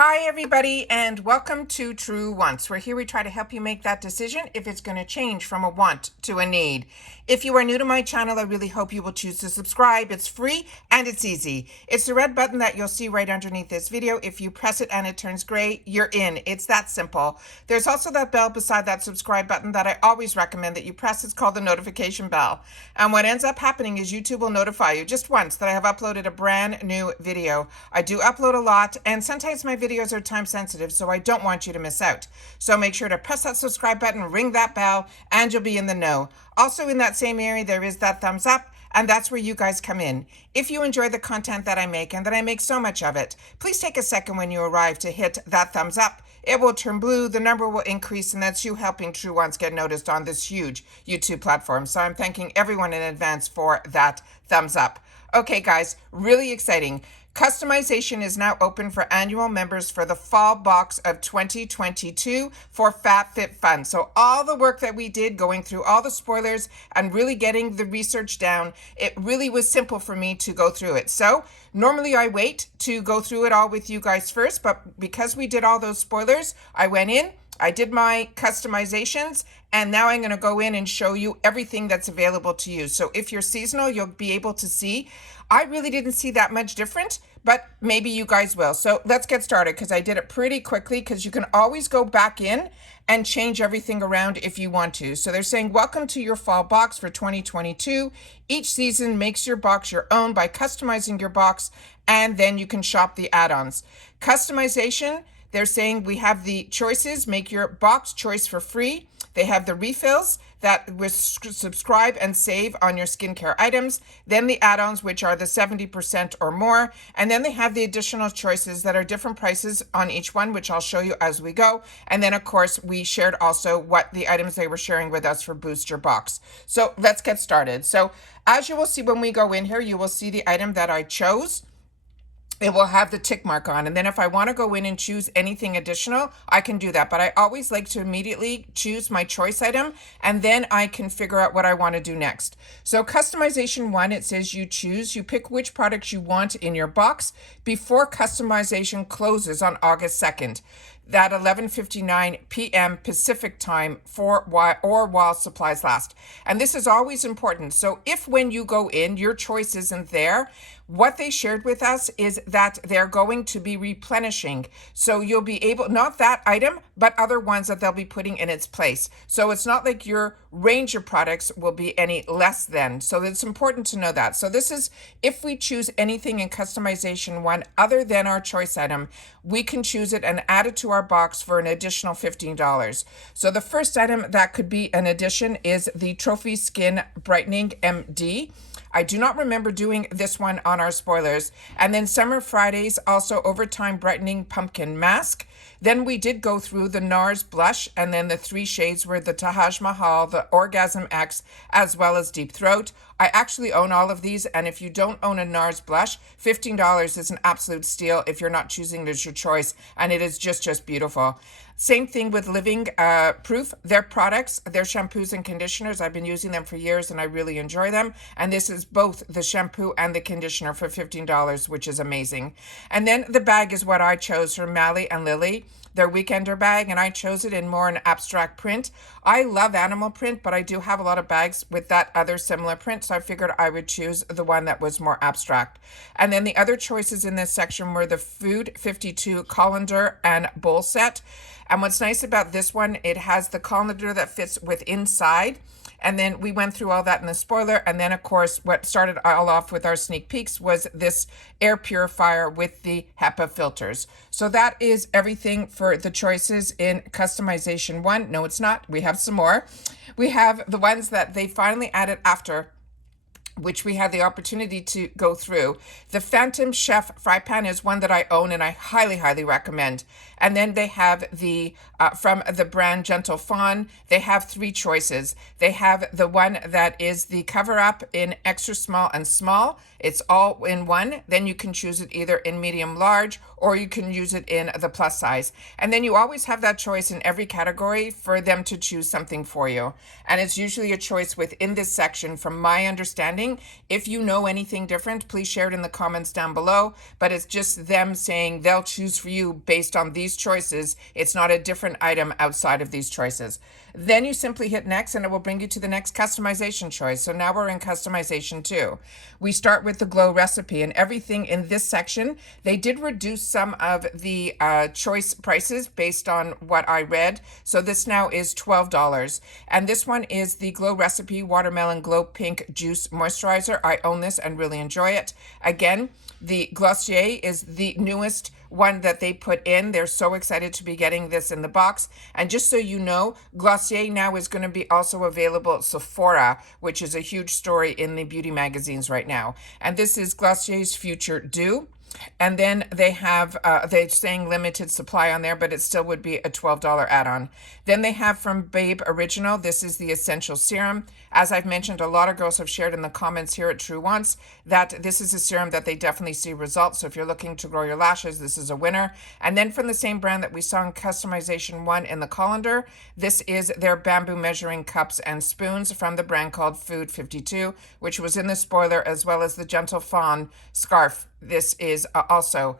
Hi everybody, and welcome to True Wants. We're here, we try to help you make that decision if it's going to change from a want to a need. If you are new to my channel, I really hope you will choose to subscribe. It's free and it's easy. It's the red button that you'll see right underneath this video. If you press it and it turns gray, you're in. It's that simple. There's also that bell beside that subscribe button that I always recommend that you press. It's called the notification bell. And what ends up happening is YouTube will notify you just once that I have uploaded a brand new video. I do upload a lot, and sometimes my videos are time sensitive, so I don't want you to miss out. So make sure to press that subscribe button, ring that bell, and you'll be in the know. Also in that same area, there is that thumbs up, and that's where you guys come in. If you enjoy the content that I make, and that I make so much of it, please take a second when you arrive to hit that thumbs up. It will turn blue, the number will increase, and that's you helping True Ones get noticed on this huge YouTube platform. So I'm thanking everyone in advance for that thumbs up. Okay, guys, really exciting. Customization is now open for annual members for the fall box of 2022 for FabFitFun. So all the work that we did going through all the spoilers and really getting the research down, it really was simple for me to go through it. So normally I wait to go through it all with you guys first, but because we did all those spoilers, I went in, I did my customizations, and now I'm going to go in and show you everything that's available to you. So if you're seasonal, you'll be able to see. I really didn't see that much different, but maybe you guys will. So let's get started because I did it pretty quickly, because you can always go back in and change everything around if you want to. So they're saying, welcome to your fall box for 2022. Each season makes your box your own by customizing your box, and then you can shop the add-ons. Customization, they're saying we have the choices, make your box choice for free. They have the refills that will subscribe and save on your skincare items. Then the add-ons, which are the 70% or more. And then they have the additional choices that are different prices on each one, which I'll show you as we go. And then, of course, we shared also what the items they were sharing with us for Boost Your Box. So let's get started. So as you will see when we go in here, you will see the item that I chose. It will have the tick mark on. And then if I want to go in and choose anything additional, I can do that. But I always like to immediately choose my choice item, and then I can figure out what I want to do next. So customization 1, it says you pick which products you want in your box before customization closes on August 2nd. That 11:59 p.m. Pacific time while supplies last. And this is always important. So if when you go in, your choice isn't there, what they shared with us is that they're going to be replenishing. So you'll be able, not that item, but other ones that they'll be putting in its place. So it's not like your range of products will be any less than. So it's important to know that. So this is, if we choose anything in customization 1 other than our choice item, we can choose it and add it to our box for an additional $15. So the first item that could be an addition is the Trophy Skin Brightening MD. I do not remember doing this one on our spoilers. And then Summer Fridays, also Overtime Brightening Pumpkin Mask. Then we did go through the NARS Blush, and then the 3 shades were the Taj Mahal, the Orgasm X, as well as Deep Throat. I actually own all of these, and if you don't own a NARS Blush, $15 is an absolute steal if you're not choosing it as your choice, and it is just beautiful. Same thing with Living Proof. Their products, their shampoos and conditioners, I've been using them for years and I really enjoy them. And this is both the shampoo and the conditioner for $15, which is amazing. And then the bag is what I chose from Mally and Lily, their Weekender bag, and I chose it in more an abstract print. I love animal print, but I do have a lot of bags with that other similar print, so I figured I would choose the one that was more abstract. And then the other choices in this section were the Food 52 colander and bowl set. And what's nice about this one, it has the colander that fits with inside. And then we went through all that in the spoiler. And then, of course, what started all off with our sneak peeks was this air purifier with the HEPA filters. So that is everything for the choices in customization 1. No, it's not. We have some more. We have the ones that they finally added after, which we had the opportunity to go through. The Phantom Chef Fry Pan is one that I own and I highly recommend. And then they have the, from the brand Gentle Fawn, they have 3 choices. They have the one that is the cover up in extra small and small. It's all in one. Then you can choose it either in medium large or you can use it in the plus size. And then you always have that choice in every category for them to choose something for you. And it's usually a choice within this section from my understanding. If you know anything different, please share it in the comments down below. But it's just them saying they'll choose for you based on these choices. It's not a different item outside of these choices. Then you simply hit next and it will bring you to the next customization choice. So now we're in customization 2. We start with the glow recipe, and everything in this section, they did reduce some of the choice prices based on what I read. So this now is $12. And this one is the glow recipe watermelon glow pink juice moisturizer. I own this and really enjoy it. Again, the Glossier is the newest one that they put in. They're so excited to be getting this in the box. And just so you know, Glossier now is going to be also available at Sephora, which is a huge story in the beauty magazines right now. And this is Glossier's Future Dew. And then they have, they're saying limited supply on there, but it still would be a $12 add-on. Then they have from Babe Original, this is the Essential Serum. As I've mentioned, a lot of girls have shared in the comments here at True Wants that this is a serum that they definitely see results. So if you're looking to grow your lashes, this is a winner. And then from the same brand that we saw in Customization 1 in the colander, this is their bamboo measuring cups and spoons from the brand called Food 52, which was in the spoiler, as well as the Gentle Fawn scarf. This is also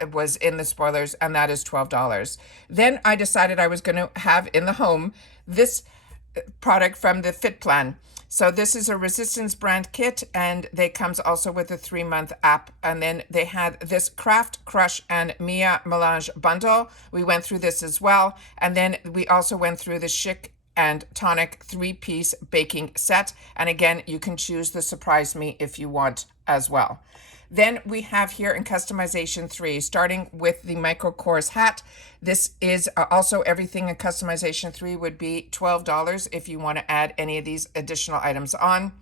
it was in the spoilers, and that is $12. Then I decided I was going to have in the home this product from the Fit Plan. So this is a resistance brand kit, and they comes also with a 3-month app. And then they had this Craft Crush and Mia Melange bundle. We went through this as well. And then we also went through the Chic and Tonic 3-piece baking set. And again, you can choose the Surprise Me if you want as well. Then we have here in Customization 3, starting with the Micro Kors hat. This is also everything in Customization 3 would be $12 if you want to add any of these additional items on.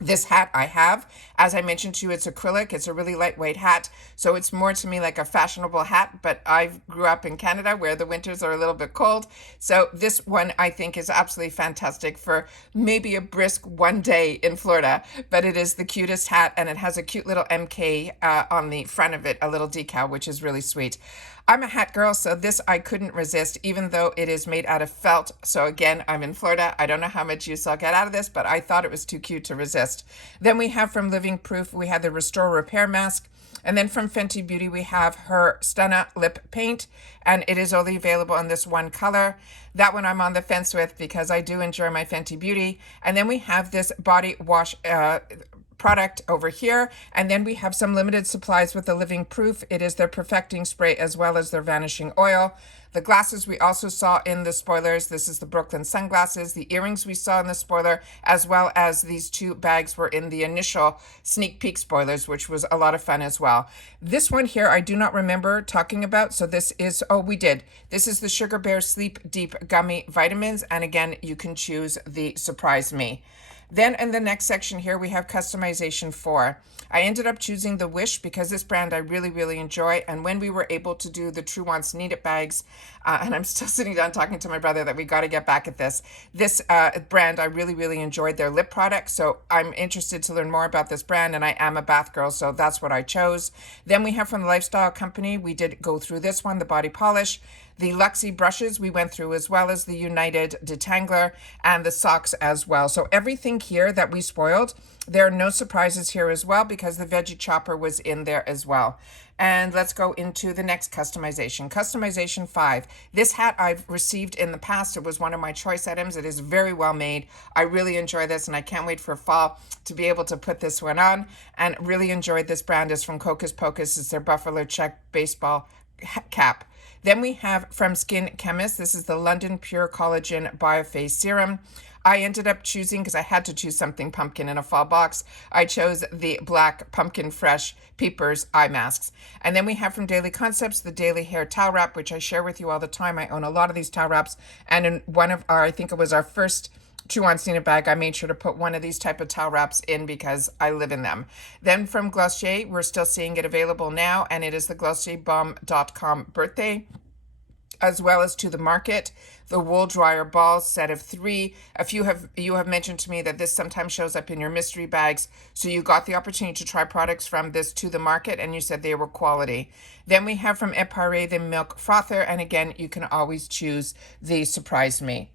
This hat I have, as I mentioned to you, it's acrylic. It's a really lightweight hat. So it's more to me like a fashionable hat, but I grew up in Canada where the winters are a little bit cold. So this one I think is absolutely fantastic for maybe a brisk one day in Florida, but it is the cutest hat, and it has a cute little MK on the front of it, a little decal, which is really sweet. I'm a hat girl, so this I couldn't resist, even though it is made out of felt. So again, I'm in Florida. I don't know how much use I'll get out of this, but I thought it was too cute to resist. Then we have from Living Proof, we had the Restore Repair Mask. And then from Fenty Beauty, we have her Stunna Lip Paint, and it is only available in this one color. That one I'm on the fence with because I do enjoy my Fenty Beauty. And then we have this body wash product over here, and then we have some limited supplies with the Living Proof. It is their perfecting spray as well as their vanishing oil. The glasses we also saw in the spoilers. This is the Brooklyn sunglasses. The earrings we saw in the spoiler, as well as these 2 bags were in the initial sneak peek spoilers, which was a lot of fun as well. This one here I do not remember talking about, so this is, oh, we did. This is the Sugar Bear Sleep Deep Gummy Vitamins, and again, you can choose the Surprise Me. Then in the next section here, we have Customization 4. I ended up choosing the Wish because this brand I really, really enjoy. And when we were able to do the True Wants Need It bags, and I'm still sitting down talking to my brother that we got to get back at this brand, I really, really enjoyed their lip product. So I'm interested to learn more about this brand, and I am a bath girl, so that's what I chose. Then we have from the Lifestyle Company, we did go through this one, the body polish. The Luxie brushes we went through, as well as the United Detangler and the socks as well. So everything here that we spoiled, there are no surprises here as well because the veggie chopper was in there as well. And let's go into the next customization. Customization 5. This hat I've received in the past. It was one of my choice items. It is very well made. I really enjoy this, and I can't wait for fall to be able to put this one on. And really enjoyed this brand. Is from Hocus Pocus. It's their Buffalo Check baseball cap. Then we have from Skin Chemist, this is the London Pure Collagen Biophase Serum. I ended up choosing, because I had to choose something pumpkin in a fall box, I chose the Black Pumpkin Fresh Peepers Eye Masks. And then we have from Daily Concepts, the Daily Hair Towel Wrap, which I share with you all the time. I own a lot of these towel wraps. And in one of our, I think it was our first True Wants Need It bag, I made sure to put one of these type of towel wraps in because I live in them. Then from Glossier, we're still seeing it available now, and it is the GlossierBomb.com birthday. as well as To the Market, the wool dryer balls set of 3. A few you have mentioned to me that this sometimes shows up in your mystery bags, so you got the opportunity to try products from this To the Market, and you said they were quality. Then we have from Epare the milk frother, and again, you can always choose the Surprise Me.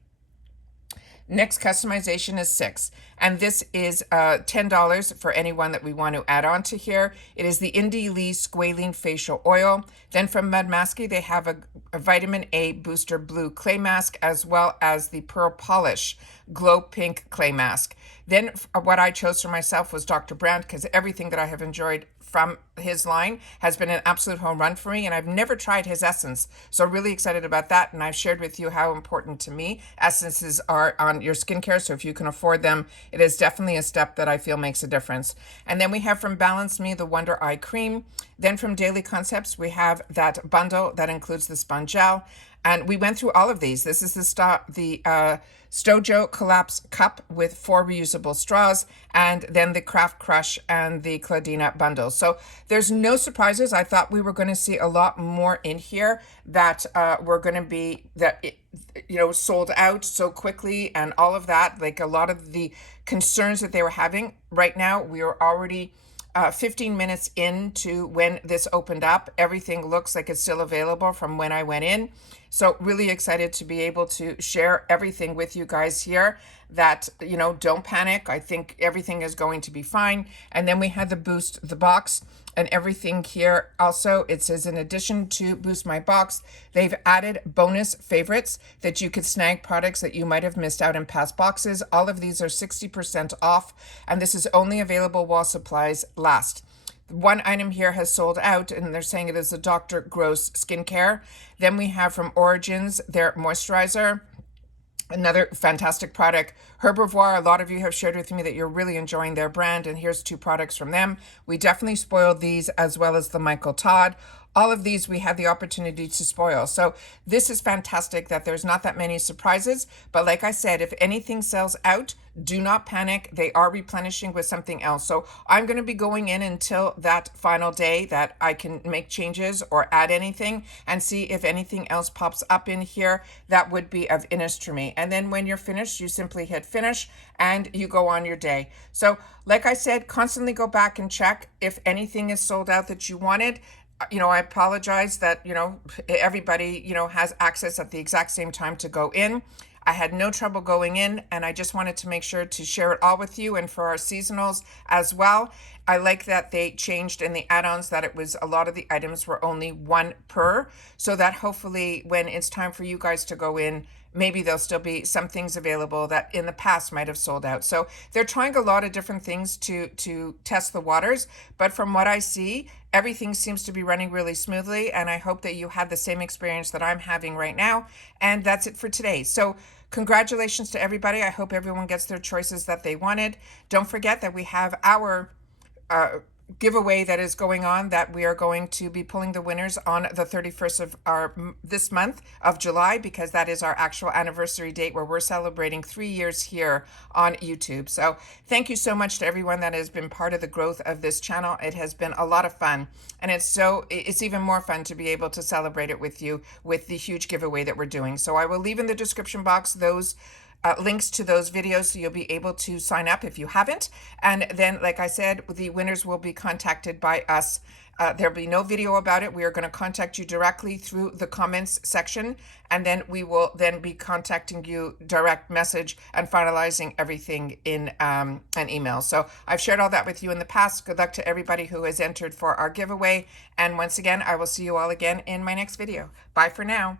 Next customization is 6, and this is $10 for anyone that we want to add on to here. It is the Indie Lee Squalene Facial Oil. Then from Mud Masky, they have a Vitamin A Booster Blue Clay Mask, as well as the Pearl Polish Glow Pink Clay Mask. Then what I chose for myself was Dr. Brandt, because everything that I have enjoyed from his line has been an absolute home run for me, and I've never tried his essence, so really excited about that. And I've shared with you how important to me essences are on your skincare, so if you can afford them, it is definitely a step that I feel makes a difference. And then we have from Balance Me the Wonder Eye Cream. Then from Daily Concepts, we have that bundle that includes the sponge gel. And we went through all of these. This is the Stojo Collapse Cup with 4 reusable straws, and then the Craft Crush and the Claudina bundles. So there's no surprises. I thought we were going to see a lot more in here that were going to be sold out so quickly and all of that. Like a lot of the concerns that they were having right now, we are already 15 minutes into when this opened up. Everything looks like it's still available from when I went in. So really excited to be able to share everything with you guys here, that, don't panic. I think everything is going to be fine. And then we had the Boost the Box and everything here. Also, it says in addition to Boost My Box, they've added bonus favorites that you could snag products that you might have missed out in past boxes. All of these are 60% off, and this is only available while supplies last. One item here has sold out, and they're saying it is the Dr. Gross skincare. Then we have from Origins their moisturizer, another fantastic product. Herbivoire, a lot of you have shared with me that you're really enjoying their brand, and here's 2 products from them. We definitely spoiled these, as well as the Michael Todd. All of these we had the opportunity to spoil. So this is fantastic that there's not that many surprises. But like I said, if anything sells out, do not panic. They are replenishing with something else. So I'm going to be going in until that final day that I can make changes or add anything and see if anything else pops up in here that would be of interest to me. And then when you're finished, you simply hit finish and you go on your day. So like I said, constantly go back and check if anything is sold out that you wanted. I apologize that, everybody, has access at the exact same time to go in. I had no trouble going in, and I just wanted to make sure to share it all with you, and for our seasonals as well. I like that they changed in the add-ons that it was a lot of the items were only 1 per, so that hopefully when it's time for you guys to go in, maybe there'll still be some things available that in the past might have sold out. So they're trying a lot of different things to test the waters, but from what I see, everything seems to be running really smoothly, and I hope that you had the same experience that I'm having right now. And that's it for today. So congratulations to everybody. I hope everyone gets their choices that they wanted. Don't forget that we have our giveaway that is going on, that we are going to be pulling the winners on the 31st of this month of July, because that is our actual anniversary date where we're celebrating 3 years here on YouTube. So thank you so much to everyone that has been part of the growth of this channel. It has been a lot of fun, and it's even more fun to be able to celebrate it with you with the huge giveaway that we're doing. So I will leave in the description box those links to those videos, so you'll be able to sign up if you haven't. And then, like I said, the winners will be contacted by us. There'll be no video about it. We are going to contact you directly through the comments section, and then we will then be contacting you direct message and finalizing everything in an email. So I've shared all that with you in the past. Good luck to everybody who has entered for our giveaway. And once again, I will see you all again in my next video. Bye for now.